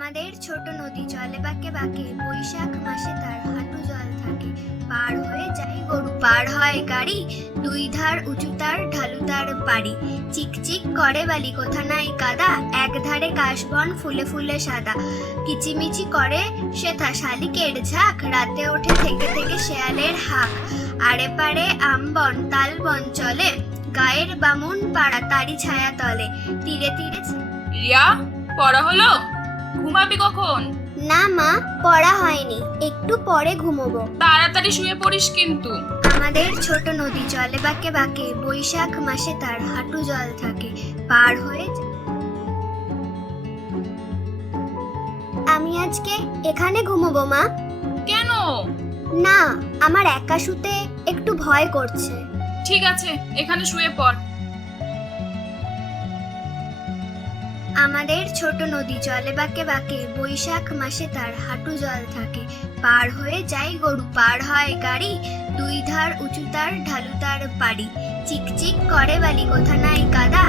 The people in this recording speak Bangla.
আমাদের ছোট নদী চলে বাঁকে বাঁকে, বৈশাখ মাসে তার হাঁটু জল থাকে। পার হয়ে যায় গরু, পার হয় গাড়ি, দুই ধার উঁচু তার ঢালু তার পাড়ি। চিকচিক করে বালি, কোথা নাই কাদা, এক ধারে কাশবন ফুলে ফুলে সাদা। কিচিমিচি করে সেথা শালিকের ঝাঁক, রাতে ওঠে থেকে থেকে শেয়ালের হাঁক। আড়ে পাড়ে আমবন তাল বন চলে, গায়ের বামুন পাড়া তারি ছায়া তলে। তীরে তীরে রিয়া, পড়া হলো? ঘুমাবি কখন? না মা, পড়া হয়নি, একটু পরে ঘুমোবো। তাড়াতাড়ি শুয়ে পড়িস কিন্তু। আমাদের ছোট নদী চলে বাঁকে বাঁকে, বৈশাখ মাসে তার হাঁটু জল থাকে। পার হয়ে আমি আজকে এখানে ঘুমোবো মা। কেন? না, আমার একা শুতে একটু ভয় করছে। ঠিক আছে, এখানে শুয়ে পড়। আমাদের ছোট নদী চলে বাঁকে বাঁকে, বৈশাখ মাসে তার হাঁটু জল থাকে। পার হয়ে যায় গরু, পার হয় গাড়ি, দুই ধার উঁচু তার ঢালু তার পাড়ি। চিকচিক করে বালি, কোথা নাই কাদা।